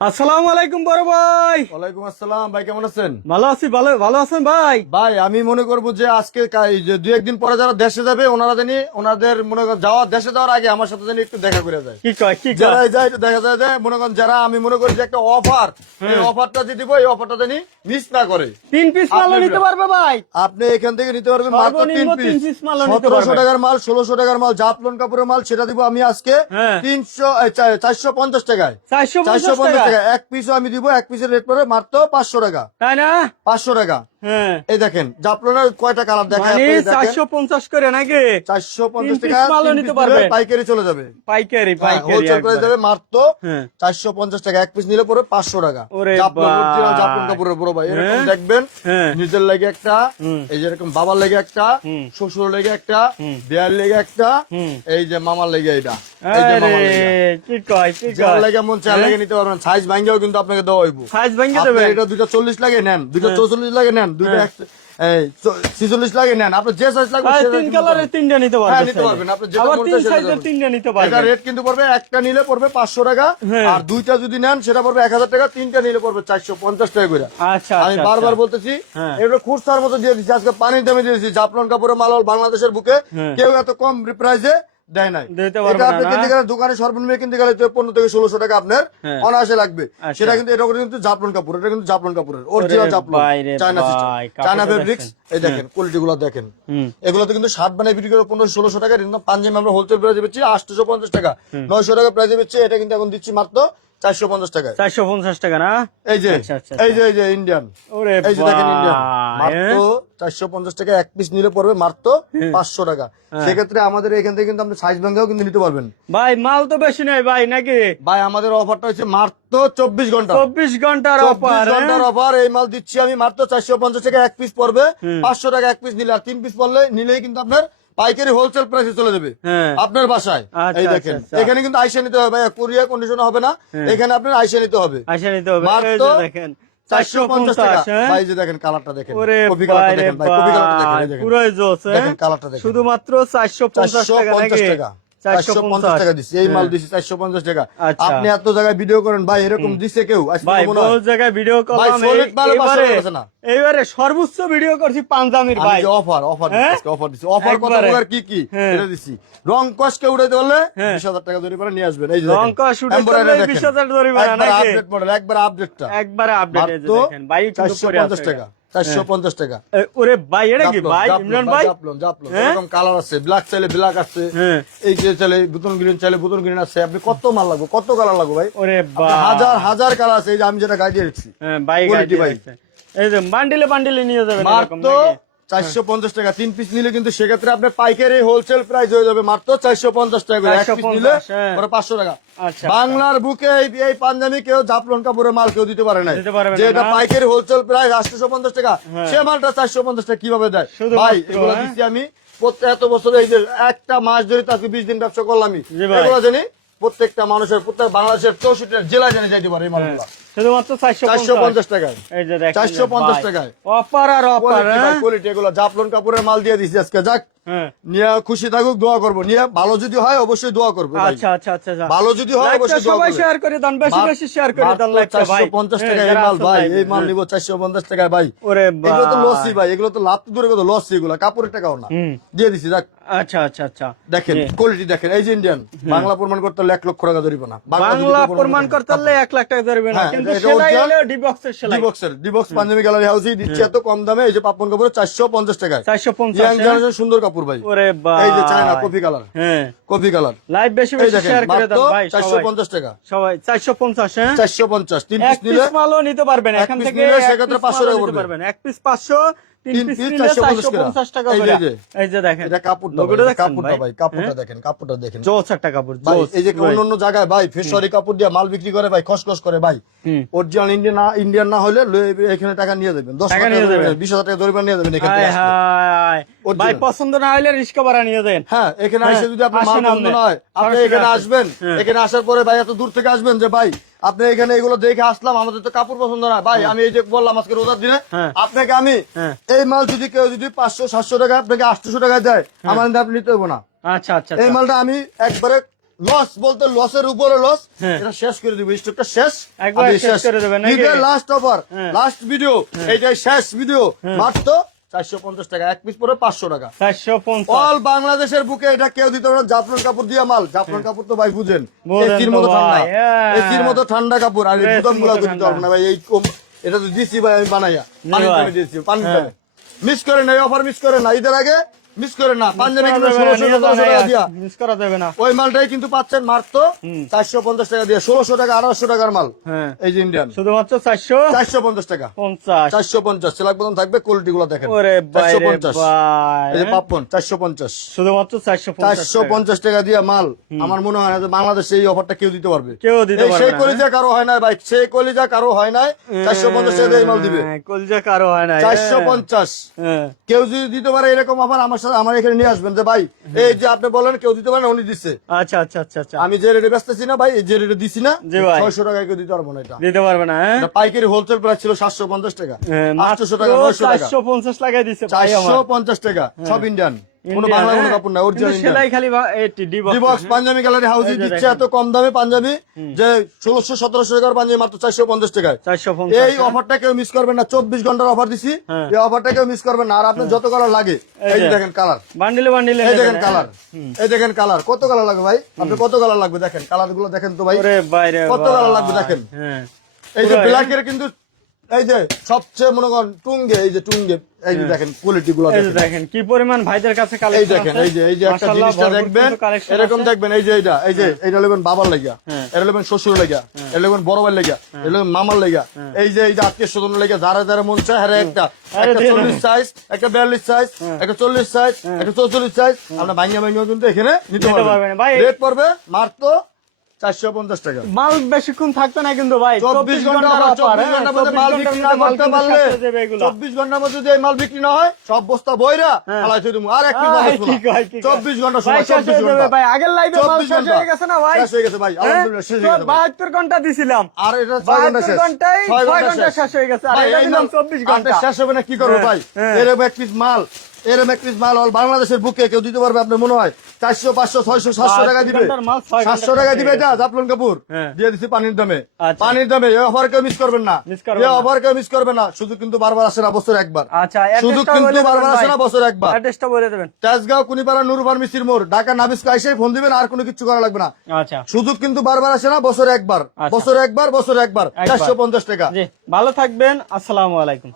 আসসালামু আলাইকুম বড় ভাই। ওয়ালাইকুম আসসালাম ভাই, কেমন আছেন? ভালো আছি। ভালো আছেন ভাই? ভাই আমি মনে করবো যে আজকে যে দু একদিন পরে যারা দেশে যাবে ওনারা জানি ওনাদের মনে করেন দেশে যাওয়ার আগে আমার সাথে জানি একটু দেখা করে যায়। কি কয় যারা যায় একটু দেখা যায় যে মনে করেন যারা আমি মনে করি যে একটা অফার, এই অফারটা যে দিব এই অফারটা জানি মিস না করে। 3 পিস মাল নিতে পারবে ভাই? আপনি এখান থেকে নিতে পারবেন মাত্র সর্বনিম্ন 3 তিন পিস। পিস মালও নিতে পারবেন। 1700 টাকার মাল, 1600 টাকার মাল, জাফলন কাপড়ের মাল, সেটা দিব আমি আজকে হ্যাঁ। 450 টাকায়। 450 টাকা। টাকা এক পিসও আমি দিব। এক পিসের রেট পড়বে মাত্র 500 টাকা। তাই না? 500 টাকা। হ্যাঁ, এই দেখেন জাফলনের কয়টা কালার দেখায় মানে আপনাদের, দেখেন 450 করে নাকি? 450 তিন টাকা পিস মালও 3 নিতে পিস পারবে। নিলে পাইকারি চলে যাবে। পাইকারি হোলসেল প্রাইস একবারে। যাবে মাত্র হ্যাঁ। 450 টাকা। এক পিস নিলে পরে 500 টাকা। ওরে জাফলন অরিজিনাল ভাই। জাফলন কাপড়ের বড় ভাই, এরকম হ্যাঁ। দেখবেন হ্যাঁ। নিজের লাগে একটা, হুম। এই যে এরকম বাবার লাগে একটা, হুম। শ্বশুর লাগে একটা, হুম। বিয়ার লাগে একটা, হুম। এই যে মামার লাগে এটা, এই যে মামার লাগে। আরে কি কয় যার লাগে মন চার লাগে নিতে পারবেন। সাইজ ভাঙ্গেও কিন্তু আপনাকে দেওয়া হইব। সাইজ ভাঙে আপনি দেবেন? এটা 2টা 40 লাগে নেন, 2টা 44 লাগে নেন, 2টা 46 লাগে নেন। আপনি যে সাইজ লাগবে ভাই সে তিন কালারের তিনটা নিতে হ্যাঁ, পারবেন। নিতে পারবেন। আপনি যেটা আবার মন তিন চায় সেটা সাইজের নেবেন। তিনটা নিতে এটা পারবেন। রেট কিন্তু পড়বে, একটা নিলে পড়বে 500 টাকা, হ্যাঁ। আর দুইটা যদি নেন সেটা পড়বে 1000 টাকা, তিনটা নিলে পড়বে 450 টাকা করে। আচ্ছা আমি আচ্ছা, বারবার আচ্ছা। বলতেছি, হ্যাঁ। এটা খুচরার মতো দিয়ে দিচ্ছি, আজকে পানির দামে দিয়ে দিচ্ছি। জাফলন কাপড়ের মাল হল বাংলাদেশের বুকে হ্যাঁ। কেউ এত কম প্রাইসে দেয় নাই। দিতে পারবে এটা না, আপনি না? কিনতে গেলে দোকানে সর্বনিম্ন কিনতে গেলে 15 থেকে 1600 টাকা আপনার হ্যাঁ। অনায়াসে লাগবে। আচ্ছা। সেটা কিন্তু এটা কিন্তু জাফলন কাপড়, এটা কিন্তু জাফলন কাপড়ের অরিজিনাল ওরে জাফলন, ভাই রে চায়না ভাই, সিস্টেম, কাপড়টা চায়না ফেব্রিক্স। দেখেন। এই দেখেন কোয়ালিটি গুলো দেখেন। হুম। এগুলোতে কিন্তু 60 বানায় বিক্রি করে 1500-1600 টাকা, কিন্তু পাঞ্জাবি আমরা হোলসেল প্রাইসে বেচছি 850 টাকা, 900 টাকা প্রাইসে বেচছি। এটা কিন্তু এখন দিচ্ছি মাত্র 450 টাকায়। 450 টাকা না? এই যে আচ্ছা, আচ্ছা, এই যে ইন্ডিয়ান, ওরে এই যে দেখেন ইন্ডিয়ান, ভাই, মাত্র 450 টাকা। এক পিস নিলে পড়বে মাত্র 500 টাকা। সেক্ষেত্রে আমাদের এখান থেকে কিন্তু আপনি সাইজ ভাঙ্গাও কিন্তু নিতে পারবেন। ভাই মাল তো বেশি নাই ভাই নাকি? ভাই আমাদের অফারটা হচ্ছে মাত্র 24 ঘন্টা। 24 ঘন্টার 24 অফার। ঘন্টার অফার। এই মাল দিচ্ছি আমি মাত্র 450 টাকা। এক পিস পড়বে 500 টাকা এক পিস নিলে, আর 3 পিস পড়লে নিলেই কিন্তু আপনার পাইকারি হোলসেল প্রাইসে চলে যাবে হ্যাঁ। আপনার বাসায়। আচ্ছা, এই দেখেন আচ্ছা, আচ্ছা। এখানে কিন্তু আইসা নিতে হবে ভাই, কুরিয়ার কন্ডিশন হবে না, এখানে আপনার আইসা নিতে হবে। আইসা নিতে হবে। মাত্র এই যে দেখেন 450 টাকা। 450, হ্যাঁ? ভাই যে দেখেন কালারটা দেখেন, ওরে কফি কালারটা ভাই রে দেখেন ভাই, কফি কালারটা দেখেন, ভাই, এই দেখেন পুরোই জোস, হ্যাঁ? দেখেন কালারটা দেখেন। শুধুমাত্র 450 টাকা 450 নাকি? টাকা, 450 টাকা দিচ্ছি। এই মাল দিচ্ছি 450 টাকা। আচ্ছা। আপনি এত জায়গায় ভিডিও করেন ভাই, এরকম দিচ্ছে কেউ আজ ভাই পর্যন্ত মনে হয়? বহু জায়গায় ভিডিও ভাই, করলাম। solid মালে 500 টাকা আছে না? এইবারে সর্বোচ্চ ভিডিও করছি পাঞ্জাবির আমি ভাই। যে অফার হ্যাঁ? দিচ্ছি অফার কত একবারে। প্রকার কি কি হ্যাঁ। এটা দিচ্ছি। রং কসকে উড়াইতে বললে হ্যাঁ। 20,000 টাকা জরিমানা নিয়ে আসবেন। এই যে রং কস উঠাইতে বললে 20,000 জরিমানা নাকি? আপডেট মডেল, একবার আপডেটটা একবারে আপডেট। এই যে মাত্র দেখেন ভাই কিন্তু করে 450 আছে। টাকা, 450 টাকা। ওরে ভাই এটা কি জাফলন, ভাই? জাফলন, ইমরান ভাই? জাফলন, জাফলন। হ্যাঁ? এরকম কালার আছে, ব্ল্যাক চাইলে ব্ল্যাক আছে, হ্যাঁ। এই যে চাইলে বুতন গ্রিন চাইলে বুতন গ্রিন আছে। আপনি কত মাল লাগবে, কত কালার লাগবে ভাই? ওরে আপনার ভাই, হাজার হাজার কালার আছে। এই যে আমি যেটা গাড়ি দিয়ে রেখেছি হ্যাঁ ভাই quality ভাই। এই যে বান্ডিলে বান্ডিলে নিয়ে যাবেন এরকম মাত্র নাকি? 450 টাকা। 3 পিস নিলে কিন্তু সেক্ষেত্রে আপনার পাইকারি হোলসেল প্রাইস হয়ে যাবে মাত্র 450 টাকা করে। এক পিস 450, নিলে হ্যাঁ। পরে 500 টাকা। আচ্ছা। বাংলার বুকে এই পাঞ্জাবি কেউ জাফলন কাপড়ের মাল কেউ দিতে পারে না, দিতে পারবে না, যেটা না? পাইকারি হোলসেল প্রাইস 850 টাকা, হ্যাঁ। সে মালটা 450 টাকা কিভাবে দেয় শুধুমাত্র, ভাই? এগুলো হ্যাঁ? দিচ্ছি আমি এত বছর, এই যে একটা মাস ধরে তাকে 20 দিন ব্যবসা করলামই। জি ভাই। এগুলো জানি প্রত্যেকটা মানুষের, প্রত্যেক বাংলাদেশের 64 জেলায় জানি যাইতে পারে এই মালগুলো। শুধুমাত্র 450 টাকায়, এই যে দেখেন 450 টাকায়। অফার আর অফার। কোয়ালিটি এগুলো জাফলন কাপড়ের মাল দিয়ে দিচ্ছি আজকে। যাক, হ্যাঁ। নিয়ে খুশি থাকুক, দোয়া করবো। নিয়ে ভালো যদি হয় অবশ্যই দোয়া করবো ভাই। আচ্ছা আচ্ছা আচ্ছা আচ্ছা। ভালো যদি হয় লাইকটা অবশ্যই দোয়া সবাই করবে। শেয়ার করে দেন, বেশি বেশি শেয়ার করে দেন লাইকটা ভাই। 450 টাকা হ্যাঁ, এই যারা মাল আছেন ভাই, লাইভে, এই মাল হ্যাঁ। নিবো 450 টাকায় ভাই। ওরে এগুলো তো ভাই। লসই ভাই, এগুলো তো লাভ তো দূরে কত লসই, এগুলো কাপড়ের টাকাও না। হুম। দিয়ে দিছি। যাক আচ্ছা আচ্ছা আচ্ছা। দেখেন জি। কোয়ালিটি দেখেন। এই যে ইন্ডিয়ান, বাংলা প্রমাণ করতে হলে 1 লক্ষ টাকা জরিমানা। বাংলা প্রমাণ করতে হলে 1 লাখ টাকা ধরবে না, হ্যাঁ, কিন্তু এটা সেলাই original হলে ডি বক্সের সেলাই। ডিবক্স পাঞ্জাবি গ্যালারি হাউসই দিচ্ছে এত কম দামে। এই যে পাপন কাপড় 450 টাকায়। 450, ইয়াং হ্যাঁ? জেনারেশন সুন্দর কাপড় ভাই। ওরে ভাই। এই যে চায়না কফি কালার, হ্যাঁ। Coffee colour. লাইভ বেশি এই বেশি দেখেন শেয়ার করে মাত্র দেন ভাই সবাই। 450 টাকা, সবাই 450, হ্যাঁ? 450। 3 এক পিস নিলে পিস মালও নিতে পারবেন এক এখান পিস থেকে। নিলে এক সেক্ষেত্রে পিস 500 মালও টাকা নিতে পড়বে। পারবেন। এক পিস 500, 3 তিন পিস পিস নিলে 450 450 টাকা এই করে। যে, এই যে দেখেন এটা কাপড়টা লোগোটা ভাই, দেখছেন কাপড়টা ভাই, কাপড়টা হ্যাঁ? দেখেন, কাপড়টা দেখেন। জোস একটা কাপড়, ভাই জোস এই যে ভাই। অন্য জায়গায় ভাই ফেসরি কাপড় দিয়ে মাল বিক্রি করে ভাই, খসখস করে ভাই। হুম। অরিজিনাল ইন্ডিয়ান না হলে এখানে টাকা নিয়ে যাবেন, 10 টাকা টাকা নিয়ে যাবেন। 20,000 টাকা জরিমানা নিয়ে যাবেন এখান হায় থেকে আসলে। হায়। Original। ভাই পছন্দ না হলে রিস্কা ভাড়া নিয়ে দেন। হ্যাঁ, এখানে হ্যাঁ, এসে যদি আপনার মাল আসেন পছন্দ আপনি। না হয়, আপনি সরাসরি এখানে আসেন। আসবেন। হ্যাঁ। এখানে আসার পরে ভাই এত দূর থেকে আসবেন যে ভাই আপনি এখানে এগুলো দেখে আসলাম, আমাদের তো কাপড় পছন্দ না ভাই। আমি এই যে বললাম আজকে রোজার দিনে হ্যাঁ। আপনাকে আমি হ্যাঁ। এই মাল যদি কেউ যদি 500-700 টাকা আপনাকে 800 টাকা দেয়, আমার কিন্তু আপনি নিতে হইব না। আচ্ছা আচ্ছা এই আচ্ছা। মালটা আমি একবারে লস বলতে লসের উপরে লস, হ্যাঁ। এটা শেষ করে দিব, স্টকটা শেষ একবার শেষ করে দেবেন নাকি? লাস্ট অফার, হ্যাঁ। লাস্ট ভিডিও, এইটাই শেষ ভিডিও, মাত্র 450 টাকা, এক পিস পরে 500 টাকা। 450। অল বাংলাদেশের বুকে এটা কেউ দিতে পারে না। জাফরান কাপড় দিয়া মাল, জাফরান কাপড় তো ভাই বুঝেন, বুঝেন এসির তো মতো ঠান্ডা, ভাই, হ্যাঁ। এসির মতো ঠান্ডা কাপড়। আর এই এসির গুদাম গুলা মতো দিতে পারবো না ভাই, এই এটা তো দিছি ভাই আমি বানাইয়া, পানি ভাই। দামে দিয়েছি, পানি হ্যাঁ। দামে। মিস করে না, এই অফার মিস করে না, ঈদের আগে মিস করে না। পাঞ্জাবি কিন্তু 1600 টাকা দিয়া মিস করা যাবে না। ওই মালটাই কিন্তু পাচ্ছেন মাত্র 450 টাকা দিয়ে, 1600 টাকা 1800 টাকার মাল। হ্যাঁ। এই যে ইন্ডিয়ান শুধুমাত্র 450। 450 টাকা, 450 সেলাক বদন থাকবে, কোয়ালিটি গুলো দেখেন। ওরে বাইরে 450 ভাই। এই যে পাপন 450, শুধুমাত্র 450 450 টাকা দিয়ে মাল। আমার মনে হয় না যে বাংলাদেশে এই অফারটা কেউ দিতে পারবে। কেউ দিতে এই পারবে সেই না, কলিজা কারো হয় না ভাই, সেই কলিজা কারো হয় নাই, 450 টাকা দিয়ে এই মাল দিবে। কলজা কারো হয় না। 450 হ্যাঁ। কেউ যদি দিতে পারে এরকম অফার আমার সাথে, আমার এখানে নিয়ে আসবেন যে ভাই এই যে আপনি বলেন কেউ দিতে পারে না, উনি দিচ্ছে। আচ্ছা আচ্ছা আচ্ছা আচ্ছা। আমি যে রেটে বেচতেছি না ভাই, এই যে রেটে দিছি না, জি ভাই। 600 টাকায় কেউ দিতে পারবো না। এটা দিতে পারবে না। হ্যাঁ। এটা পাইকারি হোলসেল প্রাইস ছিল 750 টাকা, হ্যাঁ, 800 টাকা, 900 টাকা, 450 লাগাই দিছে ভাই আমার। 450 টাকা, সব ইন্ডিয়ান, কোনো ইন্ডিয়ান, বাংলা কোনো হ্যাঁ। কাপড় না, অরিজিনাল কিন্তু ইন্ডিয়ান। সেলাই খালি ডিবক্স পাঞ্জাবি গ্যালারি হাউসে এই যে দিচ্ছে দেখেন। এত কম দামে পাঞ্জাবি, যে 1600-1700 টাকার পাঞ্জাবি মাত্র 450 টাকায়। 450। এই অফারটা কেউ মিস করবেন না, 24 ঘন্টার অফার দিছি, হ্যাঁ। এই অফারটা কেউ মিস করবেন না। আর আপনার যত কালার লাগে, এই যে যে। দেখেন কালার, বান্ডিলে বান্ডিলে এই দেখেন কালার, এই দেখেন কালার, কত কালার লাগবে ভাই, আপনি কত কালার লাগবে দেখেন, কালার গুলো দেখেন তো ভাই, ওরে বাইরে কত কালার লাগবে দেখেন। হ্যাঁ। এই যে পুরো ব্ল্যাক এর কিন্তু এই যে সবচেয়ে মনে করেন টুঙ্গে, এই যে টুঙ্গে, এই যে দেখেন কোয়ালিটি গুলো এই যে দেখেন। দেখেন কি পরিমাণ ভাইদের কাছে এই কালেকশন দেখেন, এই যে একটা মাশাআল্লাহ, জিনিসটা ভরপুর দেখবেন, কিন্তু collection এরকম আছে। দেখবেন, এই যে এইটা, এই যে এটা নেবেন বাবার লাগা, হ্যাঁ। এটা নেবেন শ্বশুর লাগা, এটা নেবেন বড় ভাই লাগা, এটা নেবেন মামার লাগা, এই যে এই যে আত্মীয় স্বজন লাগা, যারা যারা মন চায় হ্যাঁ একটা আরে দিয়ে 40 সাইজ, একটা 42 সাইজ, একটা 40 সাইজ, একটা 44 সাইজ, আমরা ভাঙিয়া ভাঙিয়া কিন্তু এখানে নিতে নিতে পারবেন। পারবেন। ভাই, রেট পড়বে মাত্র 450 টাকা। মাল বেশিক্ষণ থাকবে না কিন্তু ভাই, 24 ঘন্টা ঘন্টার আবার, offer, 24 হ্যাঁ, ঘন্টার মধ্যে 24 মাল ঘন্টার বিক্রি মধ্যে না মাল করতে কিন্তু পারলে, শেষ হয়ে যাবে এগুলা। 24 ঘন্টার মধ্যে যদি এই মাল বিক্রি না হয়, সব বস্তা বইরা হ্যাঁ। ফালাই থই দিমু। আর এক পিস ভাই, বস্তা কি কয়, কি কয়। 24 ঘন্টা ভাই, সময়, শেষ 24 হয়ে যাবে ঘন্টা ভাই, আগের লাইভে মাল 24 শেষ ঘন্টা হয়ে গেছে না ভাই? শেষ হয়ে গেছে ভাই, হ্যাঁ? আলহামদুলিল্লাহ শেষ হয়ে গেছে ভাই। 72 ঘন্টা দিছিলাম, আর এটা 6 ঘন্টা 72 শেষ, ঘন্টায় 6 6 ঘন্টা শেষ হয়ে গেছে, আর ভাই, এটা এই দিলাম মাল 24 ঘন্টা। আপনি শেষ হবে না কি করবে হ্যাঁ, ভাই? হ্যাঁ। এরকম এক পিস মাল, এরকম এক পিস মাল অল বাংলাদেশের বুকে কেউ দিতে পারবে আপনার মনে হয়? 400, 500, 600, 700 টাকা দিবে, 72 ঘন্টার মাল 6 ঘন্টা 700 টাকা দিবে। শেষ এটা জাফলন কাপুর হ্যাঁ। দিয়ে দিচ্ছি পানির দামে, আচ্ছা। পানির দামে। এই অফার কেউ মিস করবেন না, মিস করবেন এই না। অফার কেউ মিস করবে না। শুধু কিন্তু বারবার আসে না, বছর একবার। আচ্ছা, শুধু অ্যাড্রেসটা কিন্তু বলে বারবার দেবেন আসে ভাই। না, বছর একবার। অ্যাড্রেসটা বলে দেবেন। তেজগাঁও, কুনিপাড়া, নূর ফার্মেসির মোড়, ঢাকা নাবিস্কো এসে ফোন দিবেন, আর কোনো কিছু করা লাগবে না। আচ্ছা সুযোগ কিন্তু বারবার আসে না, বছর একবার, আচ্ছা। বছর একবার, বছর একবার, একবার। 450 টাকা। জি, ভালো থাকবেন, আসসালামু আলাইকুম।